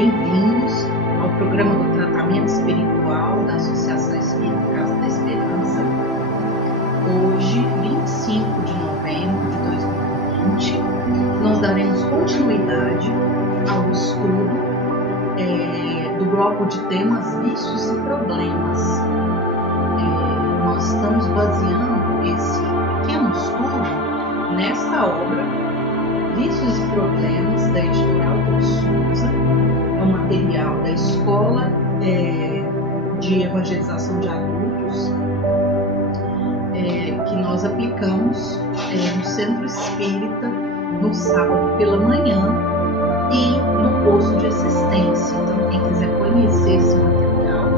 bem-vindos ao programa do Tratamento Espiritual da Associação Espírita Casa da Esperança. Hoje, 25 de novembro de 2020, nós daremos continuidade ao estudo do bloco de temas Vícios e Problemas. Nós estamos baseando esse pequeno estudo nesta obra, Vícios e Problemas, da editora Álvaro Souza. É um material da Escola de Evangelização de Adultos, que nós aplicamos no Centro Espírita no sábado pela manhã e no posto de assistência. Então, quem quiser conhecer esse material,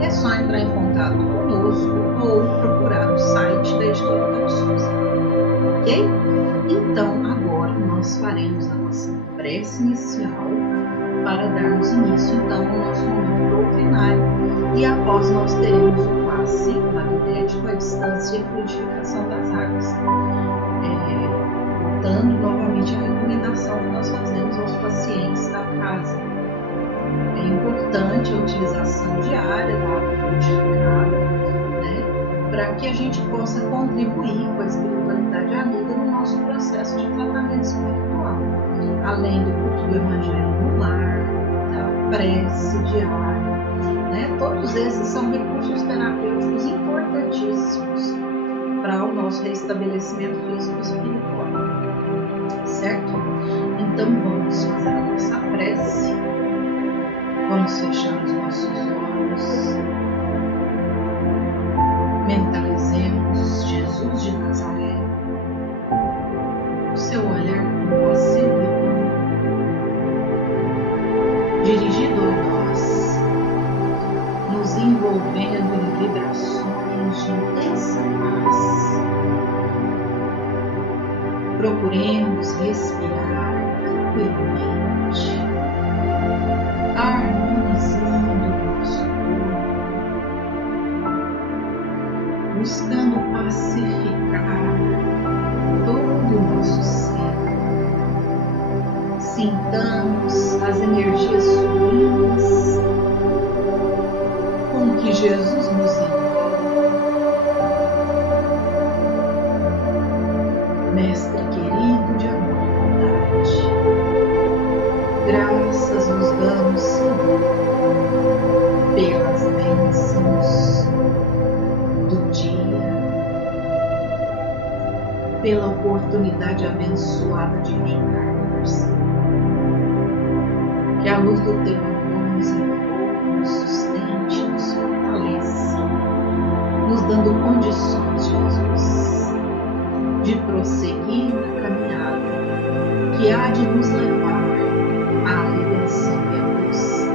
é só entrar em contato conosco ou procurar no site da editora Álvaro Souza. Ok? Então, agora nós faremos a nossa prece inicial para darmos início, então, ao nosso momento doutrinário. E após nós teremos o passe magnético à distância e a fluidificação das águas. Voltando novamente à recomendação que nós fazemos aos pacientes da casa. É importante a utilização diária da água fluidificada, para que a gente possa contribuir com a espiritualidade amiga no nosso processo de tratamento espiritual, além do culto do Evangelho no lar, da prece diária. Todos esses são recursos terapêuticos importantíssimos para o nosso restabelecimento físico e espiritual, certo? Então vamos fazer a nossa prece, vamos fechar os nossos olhos, mentalizemos Jesus de Nazaré, o seu olhar compassivo e bom, dirigido a nós, nos envolvendo em vibrações de intensa paz. Procuremos respirar tranquilamente, harmonizando o nosso corpo, buscando pacificar todo o nosso ser. Sintamos as energias sublimes com que Jesus nos envolve. Mestre querido de amor e bondade, graças nos damos, Senhor, pelas bênçãos do dia, pela oportunidade abençoada de reencarnar, Senhor. Que a luz do teu amor nos envolva, nos sustente, nos fortaleça, nos dando condições, Jesus, de prosseguir na caminhada que há de nos levar à redenção e à luz.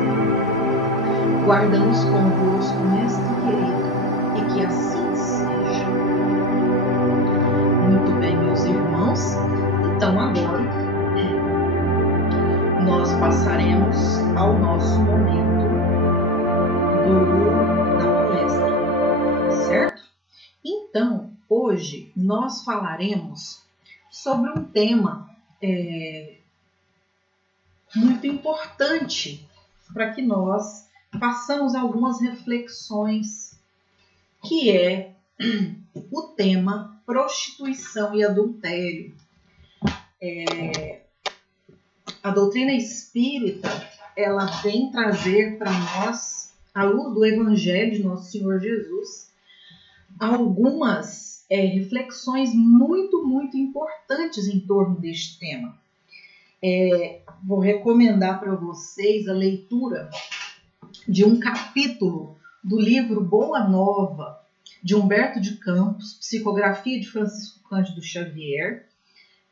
Guarda-nos convosco, Mestre querido, e que assim seja. Muito bem, meus irmãos. Então agora nós passaremos ao nosso momento da palestra, certo? Então, hoje nós falaremos sobre um tema muito importante para que nós façamos algumas reflexões, que é o tema prostituição e adultério. A doutrina espírita, ela vem trazer para nós, à luz do Evangelho de Nosso Senhor Jesus, algumas reflexões muito, muito importantes em torno deste tema. Vou recomendar para vocês a leitura de um capítulo do livro Boa Nova, de Humberto de Campos, psicografia de Francisco Cândido Xavier,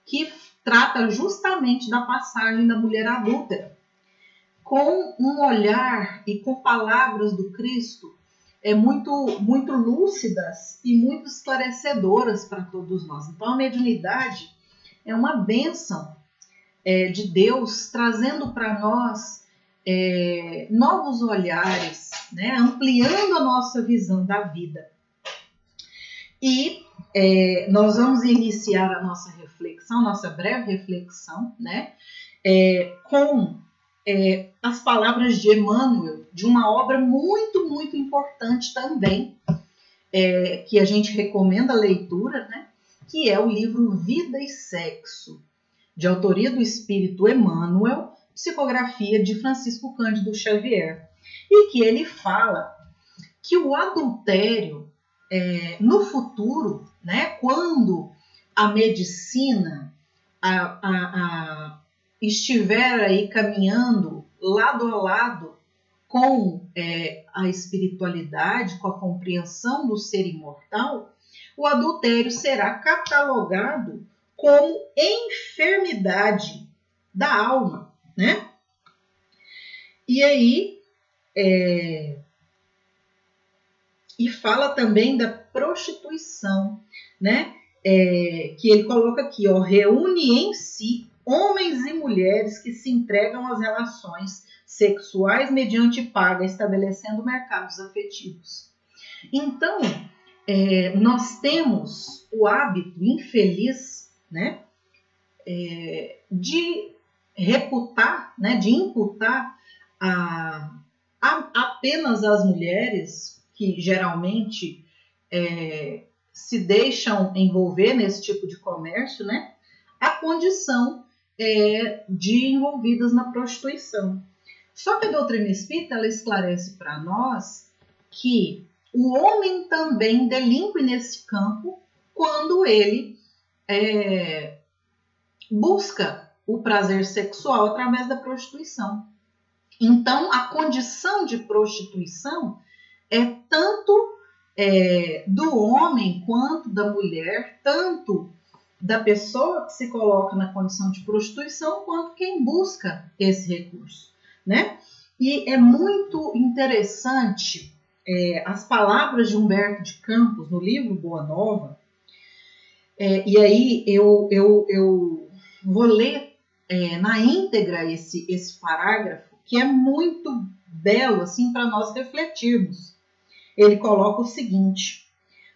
que trata justamente da passagem da mulher adúltera, com um olhar e com palavras do Cristo muito lúcidas e muito esclarecedoras para todos nós. Então, a mediunidade é uma bênção de Deus, trazendo para nós novos olhares, ampliando a nossa visão da vida. E nós vamos iniciar a nossa reflexão, nossa breve reflexão, com as palavras de Emmanuel, de uma obra muito, muito importante também, que a gente recomenda a leitura, né? Que é o livro Vida e Sexo, de autoria do Espírito Emmanuel, psicografia de Francisco Cândido Xavier, e que ele fala que o adultério, no futuro, né, quando a medicina estiver aí caminhando lado a lado com a espiritualidade, com a compreensão do ser imortal, o adultério será catalogado como enfermidade da alma, né? E aí, e fala também da prostituição, né? Que ele coloca aqui, ó, reúne em si homens e mulheres que se entregam às relações sexuais mediante paga, estabelecendo mercados afetivos. Então, nós temos o hábito infeliz, né, de reputar, né, de imputar apenas às mulheres que geralmente se deixam envolver nesse tipo de comércio, né, a condição de envolvidas na prostituição. Só que a doutrina espírita ela esclarece para nós que o homem também delinque nesse campo quando ele busca o prazer sexual através da prostituição. Então, a condição de prostituição é tanto do homem quanto da mulher, tanto da pessoa que se coloca na condição de prostituição, quanto quem busca esse recurso, né? E é muito interessante as palavras de Humberto de Campos no livro Boa Nova, e aí eu vou ler na íntegra esse parágrafo, que é muito belo assim, para nós refletirmos. Ele coloca o seguinte: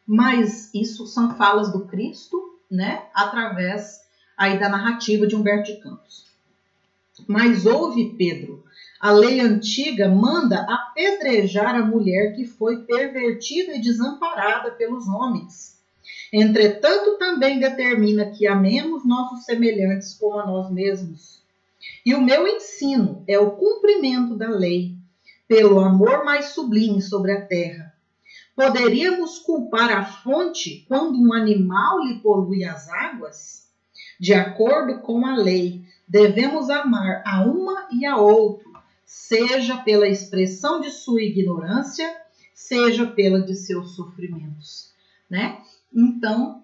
mas isso são falas do Cristo, né, através aí da narrativa de Humberto de Campos. Mas ouve, Pedro, a lei antiga manda apedrejar a mulher que foi pervertida e desamparada pelos homens. Entretanto, também determina que amemos nossos semelhantes como a nós mesmos. E o meu ensino é o cumprimento da lei, pelo amor mais sublime sobre a terra. Poderíamos culpar a fonte quando um animal lhe polui as águas? De acordo com a lei, devemos amar a uma e a outro, seja pela expressão de sua ignorância, seja pela de seus sofrimentos, né? Então,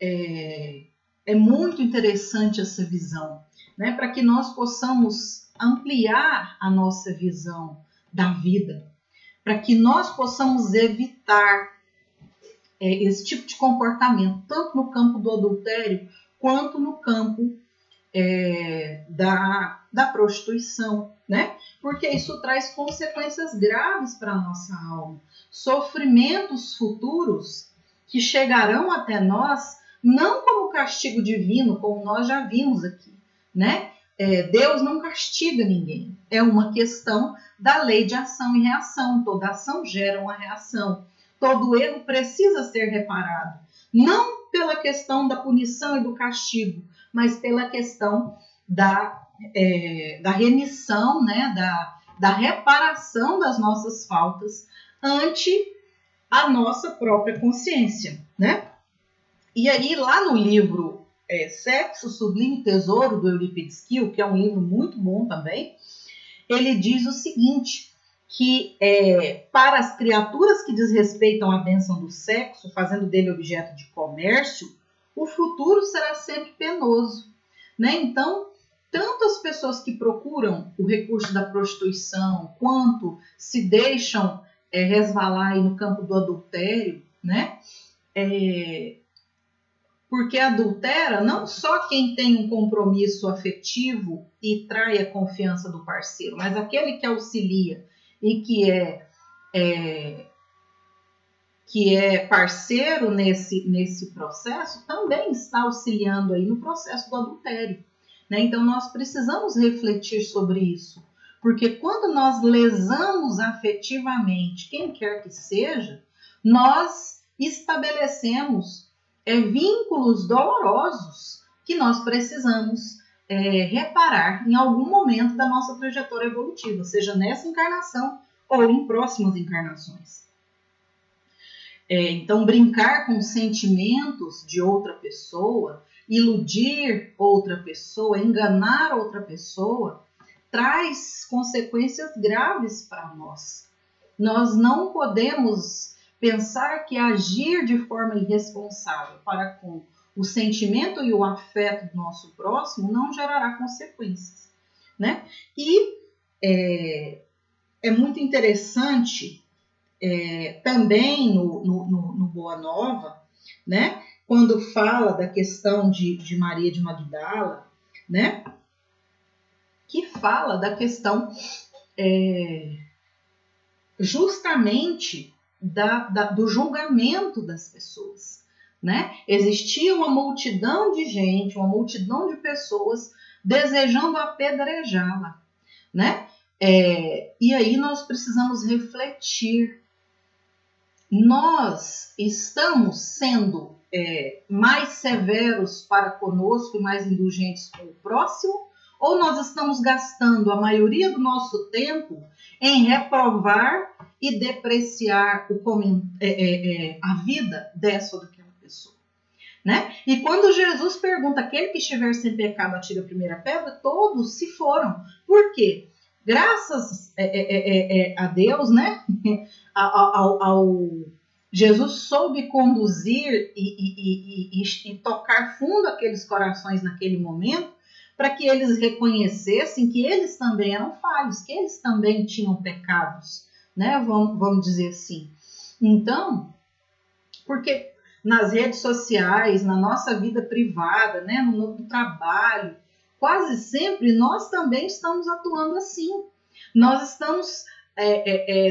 é muito interessante essa visão, né? Para que nós possamos ampliar a nossa visão da vida, para que nós possamos evitar esse tipo de comportamento, tanto no campo do adultério, quanto no campo da prostituição, né? Porque isso traz consequências graves para a nossa alma, sofrimentos futuros que chegarão até nós, não como castigo divino, como nós já vimos aqui, né? Deus não castiga ninguém, é uma questão da lei de ação e reação, toda ação gera uma reação, todo erro precisa ser reparado, não pela questão da punição e do castigo, mas pela questão da remissão, né? da reparação das nossas faltas ante a nossa própria consciência, né? E aí, lá no livro Sexo, Sublime Tesouro, do Eurípides Kiel, que é um livro muito bom também, ele diz o seguinte, que para as criaturas que desrespeitam a bênção do sexo, fazendo dele objeto de comércio, o futuro será sempre penoso, né? Então, tanto as pessoas que procuram o recurso da prostituição, quanto se deixam resvalar aí no campo do adultério, né? Porque adultera não só quem tem um compromisso afetivo e trai a confiança do parceiro, mas aquele que auxilia e que é parceiro nesse processo, também está auxiliando aí no processo do adultério, né? Então, nós precisamos refletir sobre isso, Porque quando nós lesamos afetivamente quem quer que seja, nós estabelecemos vínculos dolorosos que nós precisamos reparar em algum momento da nossa trajetória evolutiva, seja nessa encarnação ou em próximas encarnações. Então, brincar com sentimentos de outra pessoa, iludir outra pessoa, enganar outra pessoa, traz consequências graves para nós. Nós não podemos pensar que agir de forma irresponsável para com o sentimento e o afeto do nosso próximo não gerará consequências, né? E é muito interessante também no Boa Nova, né? Quando fala da questão de Maria de Magdala, né? Que fala da questão justamente do julgamento das pessoas, né? Existia uma multidão de gente, uma multidão de pessoas desejando apedrejá-la, né? E aí nós precisamos refletir. Nós estamos sendo mais severos para conosco e mais indulgentes com o próximo? Ou nós estamos gastando a maioria do nosso tempo em reprovar e depreciar a vida dessa ou daquela pessoa, né? E quando Jesus pergunta, aquele que estiver sem pecado atire a primeira pedra, todos se foram. Por quê? Graças a Deus, né? Jesus soube conduzir e tocar fundo aqueles corações naquele momento, para que eles reconhecessem que eles também eram falhos, que eles também tinham pecados, né? Vamos dizer assim. Então, porque nas redes sociais, na nossa vida privada, né? No trabalho, quase sempre nós também estamos atuando assim. Nós estamos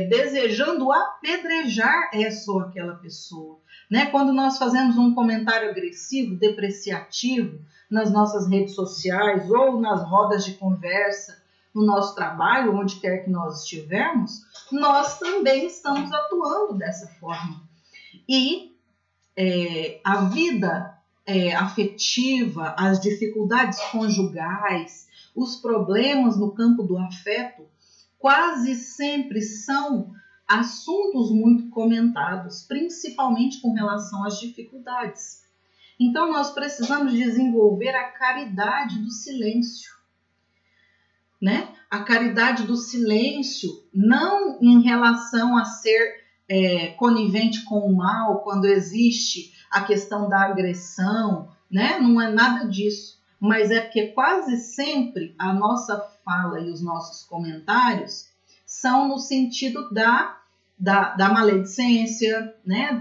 desejando apedrejar essa ou aquela pessoa, né? Quando nós fazemos um comentário agressivo, depreciativo nas nossas redes sociais ou nas rodas de conversa, no nosso trabalho, onde quer que nós estivermos, nós também estamos atuando dessa forma. E a vida afetiva, as dificuldades conjugais, os problemas no campo do afeto, quase sempre são assuntos muito comentados, principalmente com relação às dificuldades. Então, nós precisamos desenvolver a caridade do silêncio, né? A caridade do silêncio, não em relação a ser conivente com o mal, quando existe a questão da agressão, né? Não é nada disso, mas é porque quase sempre a nossa fala e os nossos comentários são no sentido da maledicência, né?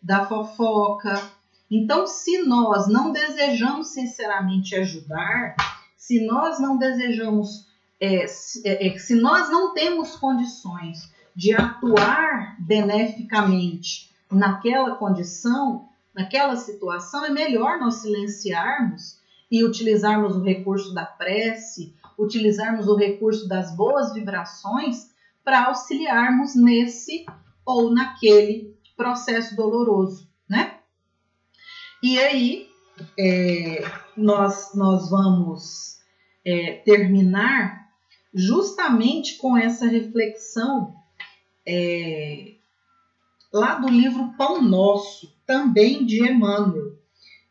Da fofoca. Então, se nós não desejamos sinceramente ajudar, se nós não desejamos, se nós não temos condições de atuar beneficamente naquela condição, naquela situação, é melhor nós silenciarmos e utilizarmos o recurso da prece, utilizarmos o recurso das boas vibrações para auxiliarmos nesse ou naquele processo doloroso, né? E aí, nós vamos terminar justamente com essa reflexão lá do livro Pão Nosso, também de Emmanuel,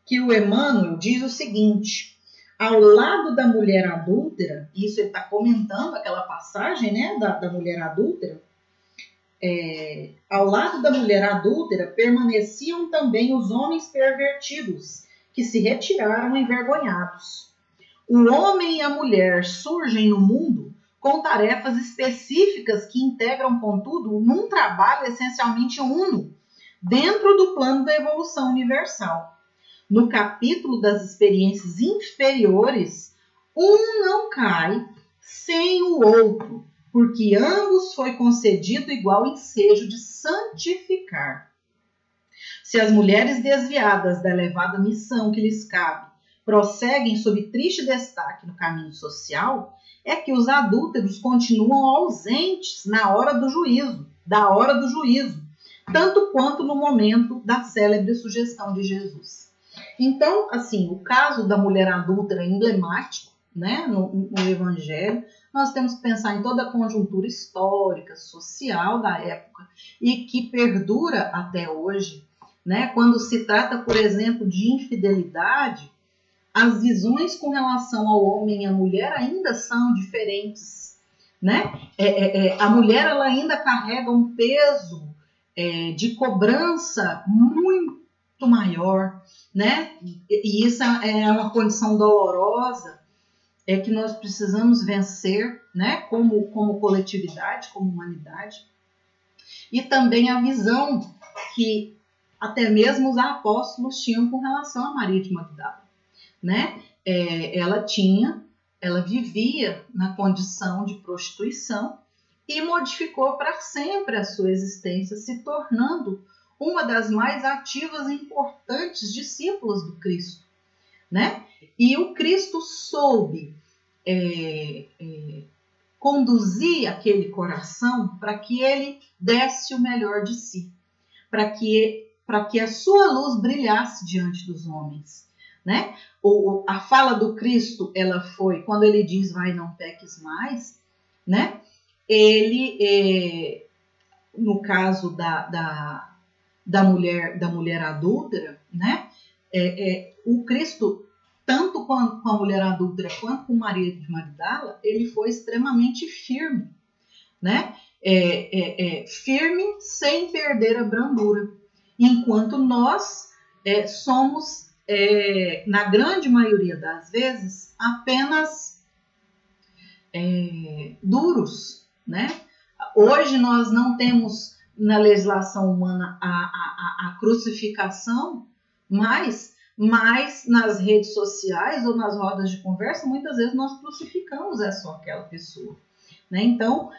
que o Emmanuel diz o seguinte: ao lado da mulher adúltera, isso ele está comentando aquela passagem, né, da mulher adúltera, ao lado da mulher adúltera permaneciam também os homens pervertidos, que se retiraram envergonhados. O homem e a mulher surgem no mundo com tarefas específicas que integram, contudo, num trabalho essencialmente uno, dentro do plano da evolução universal. No capítulo das experiências inferiores, um não cai sem o outro, porque ambos foi concedido igual ensejo de santificar. Se as mulheres desviadas da elevada missão que lhes cabe prosseguem sob triste destaque no caminho social, é que os adúlteros continuam ausentes na hora do juízo, da hora do juízo, tanto quanto no momento da célebre sugestão de Jesus. Então, assim, o caso da mulher adúltera é emblemático, né, no Evangelho. Nós temos que pensar em toda a conjuntura histórica, social da época e que perdura até hoje, né? Quando se trata, por exemplo, de infidelidade, as visões com relação ao homem e à mulher ainda são diferentes, né? A mulher ela ainda carrega um peso de cobrança muito maior, né? E isso é uma condição dolorosa que nós precisamos vencer, né? Como coletividade, como humanidade. E também a visão que até mesmo os apóstolos tinham com relação a Maria de Magdala, né? Ela vivia na condição de prostituição e modificou para sempre a sua existência, se tornando uma das mais ativas e importantes discípulas do Cristo, né? E o Cristo soube conduzir aquele coração para que ele desse o melhor de si, para que a sua luz brilhasse diante dos homens, né? A fala do Cristo, ela foi, quando ele diz, vai, não peques mais, né? Ele, no caso da mulher adúltera, né? O Cristo, tanto com a mulher adúltera quanto com Maria de Magdala, ele foi extremamente firme, né? Firme sem perder a brandura, enquanto nós somos, na grande maioria das vezes, apenas duros, né? Hoje nós não temos na legislação humana a crucificação, mas nas redes sociais ou nas rodas de conversa, muitas vezes nós crucificamos só aquela pessoa, né? Então,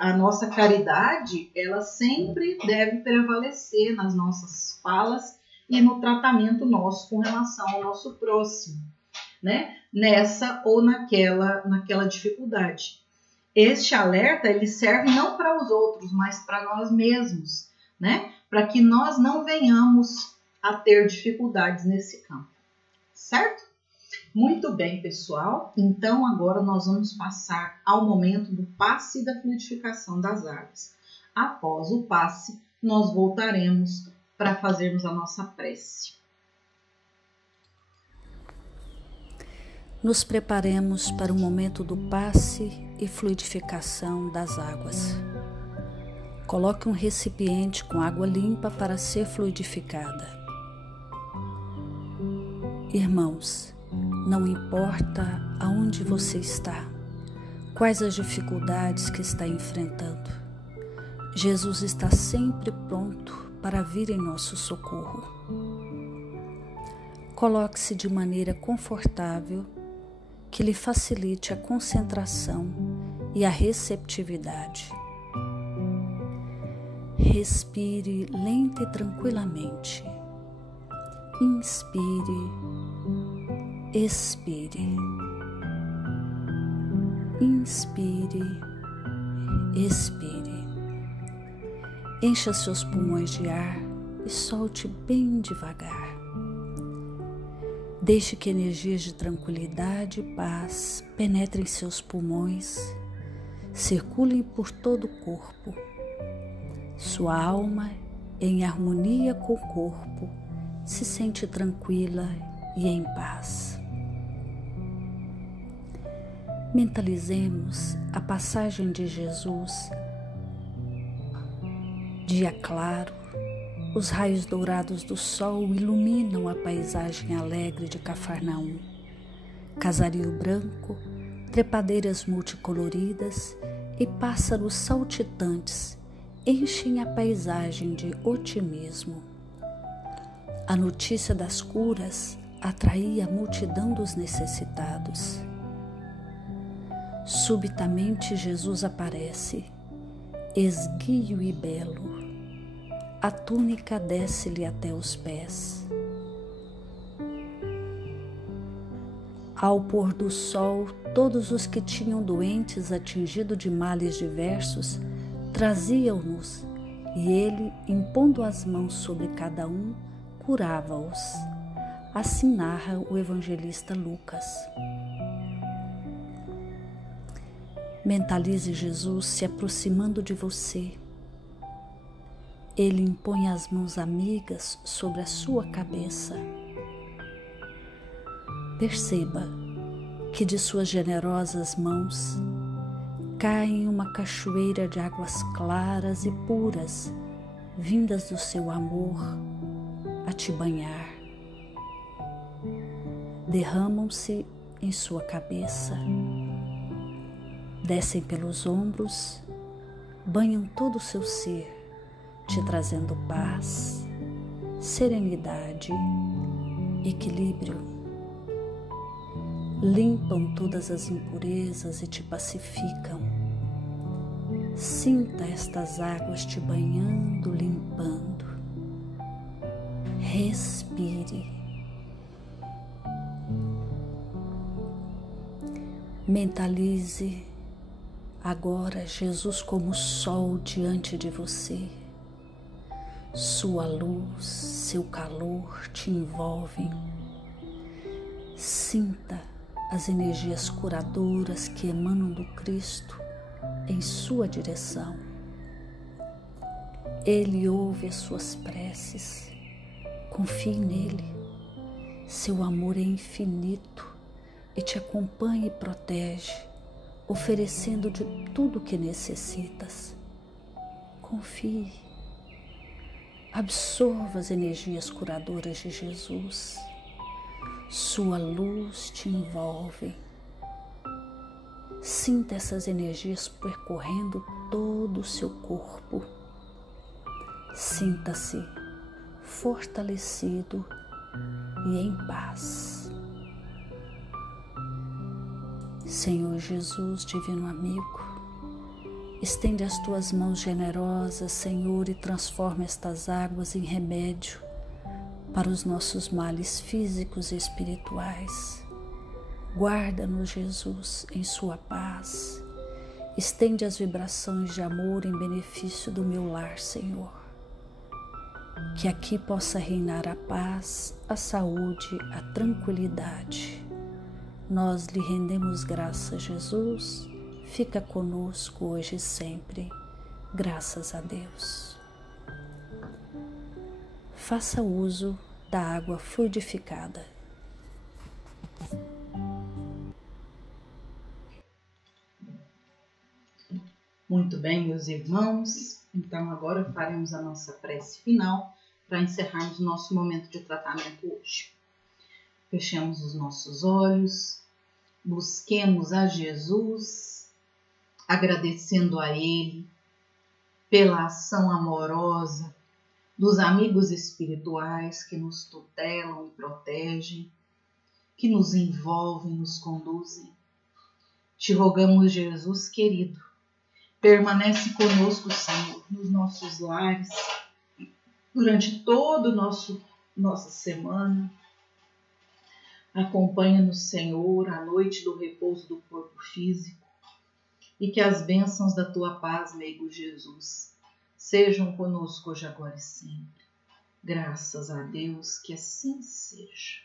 a nossa caridade, ela sempre deve prevalecer nas nossas falas e no tratamento nosso com relação ao nosso próximo, né? Nessa ou naquela dificuldade. Este alerta, ele serve não para os outros, mas para nós mesmos, né? Para que nós não venhamos a ter dificuldades nesse campo, certo? Muito bem, pessoal. Então, agora nós vamos passar ao momento do passe e da fluidificação das águas. Após o passe, nós voltaremos para fazermos a nossa prece. Nos preparemos para o momento do passe e fluidificação das águas. Coloque um recipiente com água limpa para ser fluidificada. Irmãos, não importa aonde você está, quais as dificuldades que está enfrentando, Jesus está sempre pronto para vir em nosso socorro. Coloque-se de maneira confortável, que lhe facilite a concentração e a receptividade. Respire lenta e tranquilamente. Inspire, expire. Inspire, expire. Encha seus pulmões de ar e solte bem devagar. Deixe que energias de tranquilidade e paz penetrem seus pulmões, circulem por todo o corpo. Sua alma, em harmonia com o corpo, se sente tranquila e em paz. Mentalizemos a passagem de Jesus. Dia claro, os raios dourados do sol iluminam a paisagem alegre de Cafarnaum. Casario branco, trepadeiras multicoloridas e pássaros saltitantes enchem a paisagem de otimismo. A notícia das curas atraía a multidão dos necessitados. Subitamente Jesus aparece, esguio e belo. A túnica desce-lhe até os pés. Ao pôr do sol, todos os que tinham doentes atingidos de males diversos traziam-nos, e ele, impondo as mãos sobre cada um, curava-os. Assim narra o evangelista Lucas. Mentalize Jesus se aproximando de você. Ele impõe as mãos amigas sobre a sua cabeça. Perceba que de suas generosas mãos cai uma cachoeira de águas claras e puras, vindas do seu amor a te banhar. Derramam-se em sua cabeça, descem pelos ombros, banham todo o seu ser, te trazendo paz, serenidade, equilíbrio. Limpam todas as impurezas e te pacificam. Sinta estas águas te banhando, limpando. Respire. Mentalize agora Jesus como sol diante de você. Sua luz, seu calor te envolvem. Sinta as energias curadoras que emanam do Cristo em sua direção. Ele ouve as suas preces. Confie nele. Seu amor é infinito e te acompanha e protege, oferecendo de tudo o que necessitas. Confie. Absorva as energias curadoras de Jesus. Sua luz te envolve. Sinta essas energias percorrendo todo o seu corpo. Sinta-se fortalecido e em paz. Senhor Jesus, divino amigo, estende as tuas mãos generosas, Senhor, e transforma estas águas em remédio para os nossos males físicos e espirituais. Guarda-nos, Jesus, em sua paz. Estende as vibrações de amor em benefício do meu lar, Senhor. Que aqui possa reinar a paz, a saúde, a tranquilidade. Nós lhe rendemos graças, Jesus. Fica conosco hoje e sempre. Graças a Deus. Faça uso da água fluidificada. Muito bem, meus irmãos. Então agora faremos a nossa prece final para encerrarmos o nosso momento de tratamento hoje. Fechemos os nossos olhos, busquemos a Jesus, agradecendo a Ele pela ação amorosa dos amigos espirituais que nos tutelam e protegem, que nos envolvem, nos conduzem. Te rogamos, Jesus querido, permanece conosco, Senhor, nos nossos lares, durante toda nossa semana. Acompanha-nos, Senhor, à noite do repouso do corpo físico, e que as bênçãos da tua paz, meigo Jesus, sejam conosco hoje, agora e sempre. Graças a Deus, que assim seja.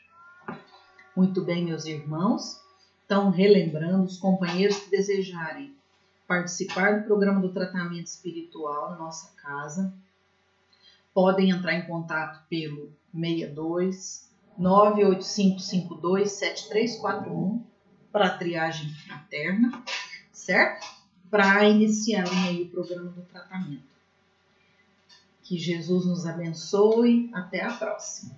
Muito bem, meus irmãos. Então, relembrando, os companheiros que desejarem participar do programa do tratamento espiritual na nossa casa, podem entrar em contato pelo 62 98552 7341 para a triagem fraterna, certo? Para iniciarem aí o programa do tratamento. Que Jesus nos abençoe. Até a próxima.